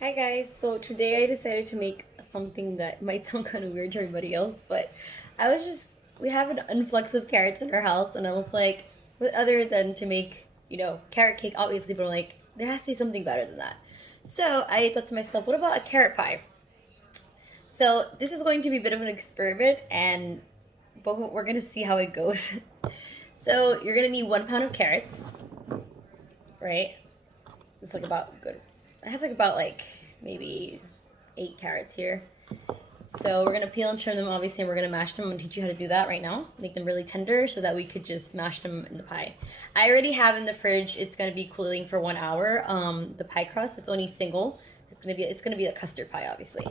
Hi guys, so today I decided to make something that might sound kind of weird to everybody else, but we have an influx of carrots in our house, and I was like, what other than to make, carrot cake, obviously, but I'm like, there has to be something better than that. So I thought to myself, what about a carrot pie? So this is going to be a bit of an experiment, but we're gonna see how it goes. So you're gonna need 1 pound of carrots, right? It's like about good. I have like about like maybe 8 carrots here. So we're gonna peel and trim them, obviously, and we're gonna mash them. I'm gonna teach you how to do that right now. Make them really tender so that we could just mash them in the pie. I already have in the fridge. It's gonna be cooling for 1 hour. The pie crust. It's only single. It's gonna be a custard pie, obviously.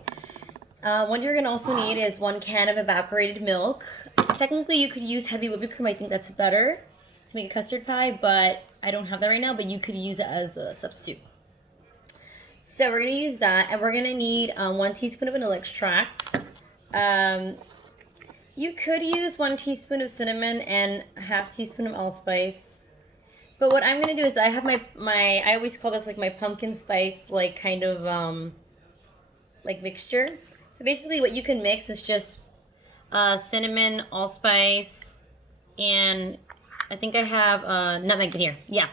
What you're gonna also need is 1 can of evaporated milk. Technically, you could use heavy whipping cream. I think that's better to make a custard pie, but I don't have that right now. But you could use it as a substitute. So we're gonna use that, and we're gonna need 1 teaspoon of vanilla extract. Um, you could use 1 teaspoon of cinnamon and a half teaspoon of allspice. But what I'm gonna do is I have my I always call this like my pumpkin spice like kind of like mixture. So basically, what you can mix is just cinnamon, allspice, and I think I have nutmeg in here. Yeah.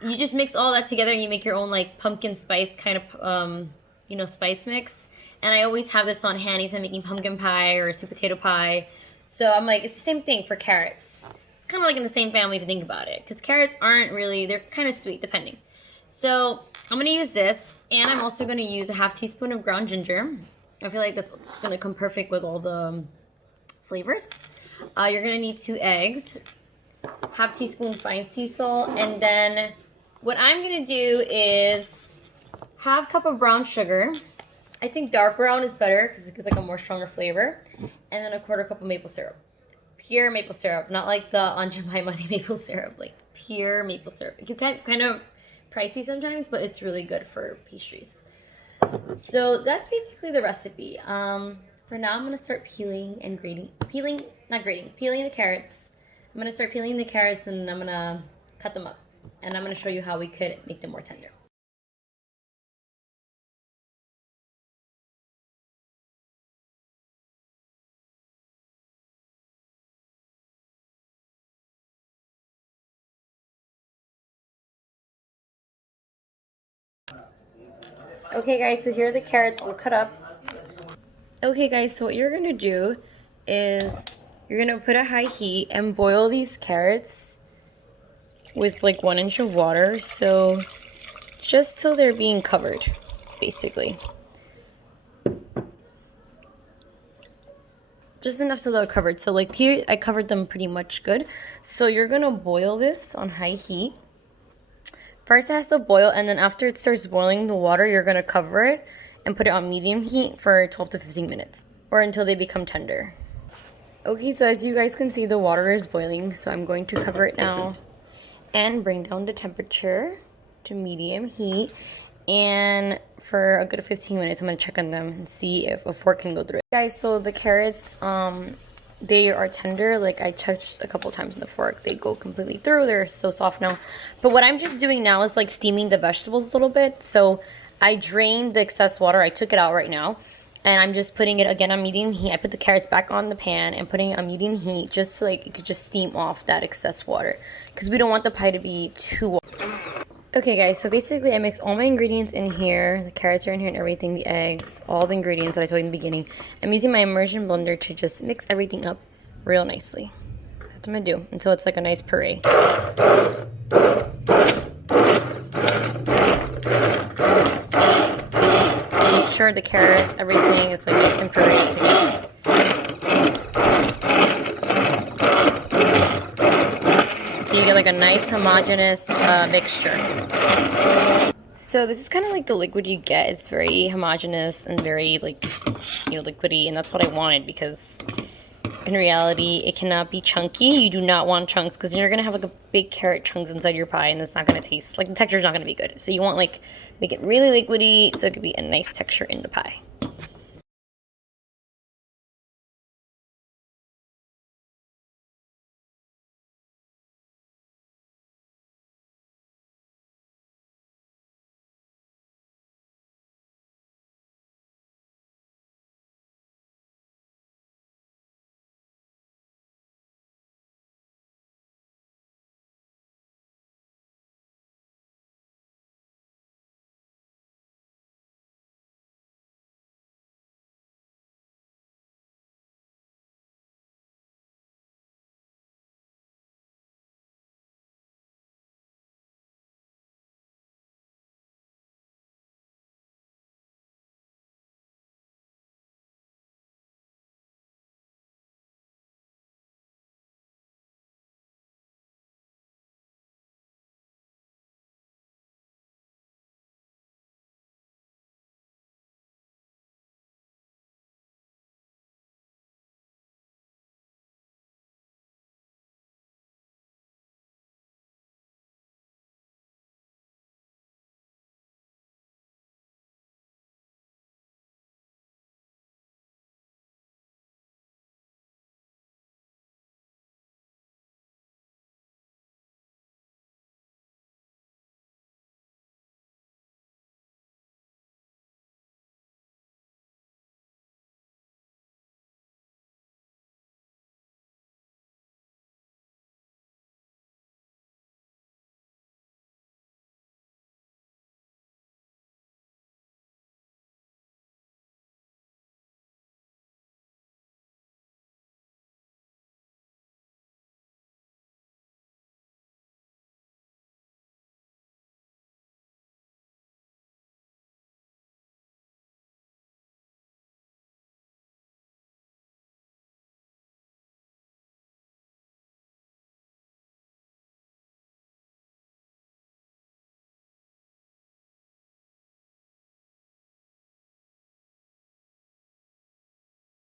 You just mix all that together and you make your own like pumpkin spice kind of spice mix. And I always have this on hand anytime I'm making pumpkin pie or sweet potato pie. So I'm like, it's the same thing for carrots. It's kind of like in the same family if you think about it, because carrots aren't really, they're kind of sweet depending. So I'm gonna use this, and I'm also gonna use a half teaspoon of ground ginger. I feel like that's gonna come perfect with all the flavors. You're gonna need 2 eggs, half teaspoon fine sea salt, and then what I'm gonna do is half cup of brown sugar. I think dark brown is better because it gives like a more stronger flavor, and then a 1/4 cup of maple syrup, pure maple syrup, not like the Aunt Jemima maple syrup, like pure maple syrup. It can kind of pricey sometimes, but it's really good for pastries. So that's basically the recipe. For now, I'm gonna start peeling and grating, not grating, peeling the carrots. I'm gonna start peeling the carrots, and I'm gonna cut them up, and I'm gonna show you how we could make them more tender. Okay guys, so here are the carrots all cut up. Okay guys, so what you're gonna do is you're gonna put a high heat and boil these carrots with like 1 inch of water, so just till they're being covered, basically. Just enough till they're covered. So like here, I covered them pretty much good. So you're gonna boil this on high heat. First it has to boil, and then after it starts boiling the water, you're gonna cover it and put it on medium heat for 12 to 15 minutes, or until they become tender. Okay, so as you guys can see, the water is boiling, so I'm going to cover it now and bring down the temperature to medium heat. And for a good 15 minutes, I'm gonna check on them and see if a fork can go through it. Guys, so the carrots, they are tender. Like I touched a couple times with the fork, they go completely through. They're so soft now. But what I'm just doing now is like steaming the vegetables a little bit. So I drained the excess water. I took it out right now, and I'm just putting it again on medium heat. I put the carrots back on the pan and putting it on medium heat just so like it could just steam off that excess water, because we don't want the pie to be too warm. Okay guys, so basically I mix all my ingredients in here. The carrots are in here and everything, the eggs, all the ingredients that I told you in the beginning. I'm using my immersion blender to just mix everything up real nicely. That's what I'm gonna do until it's like a nice puree. Make sure the carrots, everything is like nice and pureed together. So you get like a nice homogeneous mixture. So this is kind of like the liquid you get. It's very homogeneous and very like, liquidy, and that's what I wanted, because in reality it cannot be chunky. You do not want chunks, because then you're gonna have like a big carrot chunks inside your pie, and it's not gonna taste like, the texture is not gonna be good. So you want like make it really liquidy so it could be a nice texture in the pie.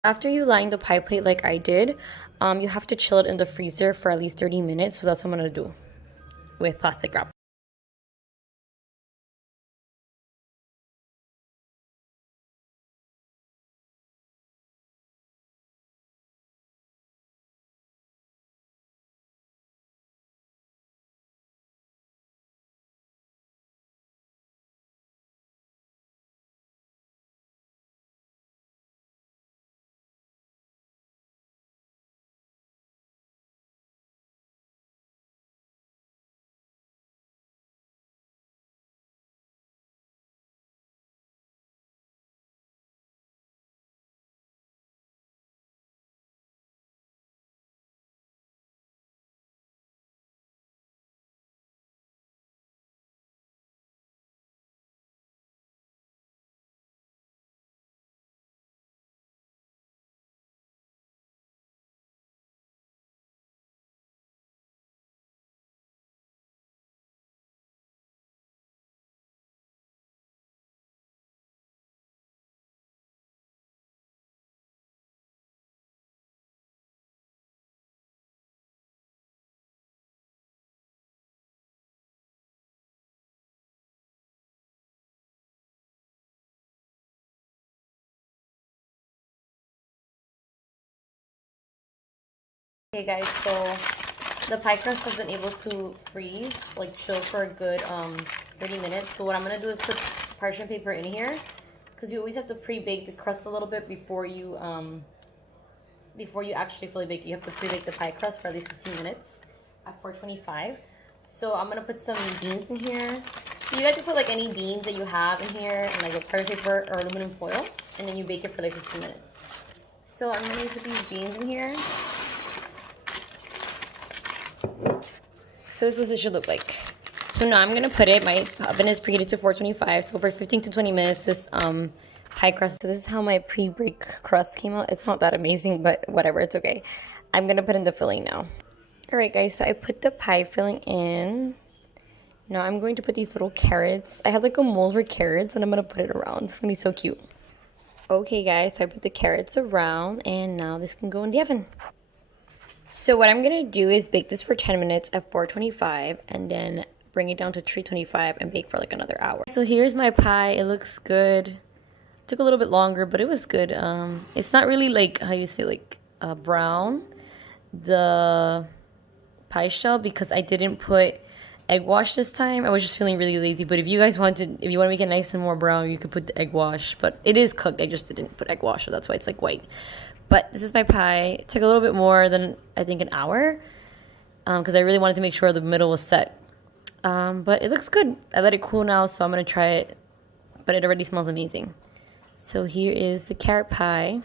After you line the pie plate like I did, you have to chill it in the freezer for at least 30 minutes. So that's what I'm gonna do with plastic wrap. Okay guys, so the pie crust has been able to freeze, like chill for a good 30 minutes. So what I'm gonna do is put parchment paper in here, because you always have to pre-bake the crust a little bit before you actually fully bake. You have to pre-bake the pie crust for at least 15 minutes at 425. So I'm gonna put some beans in here. So you guys can put like any beans that you have in here, and like a parchment paper or aluminum foil, and then you bake it for like 15 minutes. So I'm gonna put these beans in here. So this is what it should look like. So now I'm gonna put it, my oven is preheated to 425, so for 15 to 20 minutes, this pie crust. So this is how my pre-bake crust came out. It's not that amazing, but whatever, it's okay. I'm gonna put in the filling now. All right guys, so I put the pie filling in. Now I'm going to put these little carrots. I have like a mold for carrots and I'm gonna put it around. It's gonna be so cute. Okay guys, so I put the carrots around and now this can go in the oven. So what I'm going to do is bake this for 10 minutes at 425 and then bring it down to 325 and bake for like another hour. So here's my pie. It looks good. It took a little bit longer, but it was good. It's not really like, how you say, like brown, the pie shell, because I didn't put egg wash this time. I was just feeling really lazy, but if you guys want to make it nice and more brown, you could put the egg wash, but it is cooked. I just didn't put egg wash, so that's why it's like white. But this is my pie. It took a little bit more than, I think, an hour, because I really wanted to make sure the middle was set. But it looks good. I let it cool now, so I'm going to try it. But it already smells amazing. So here is the carrot pie.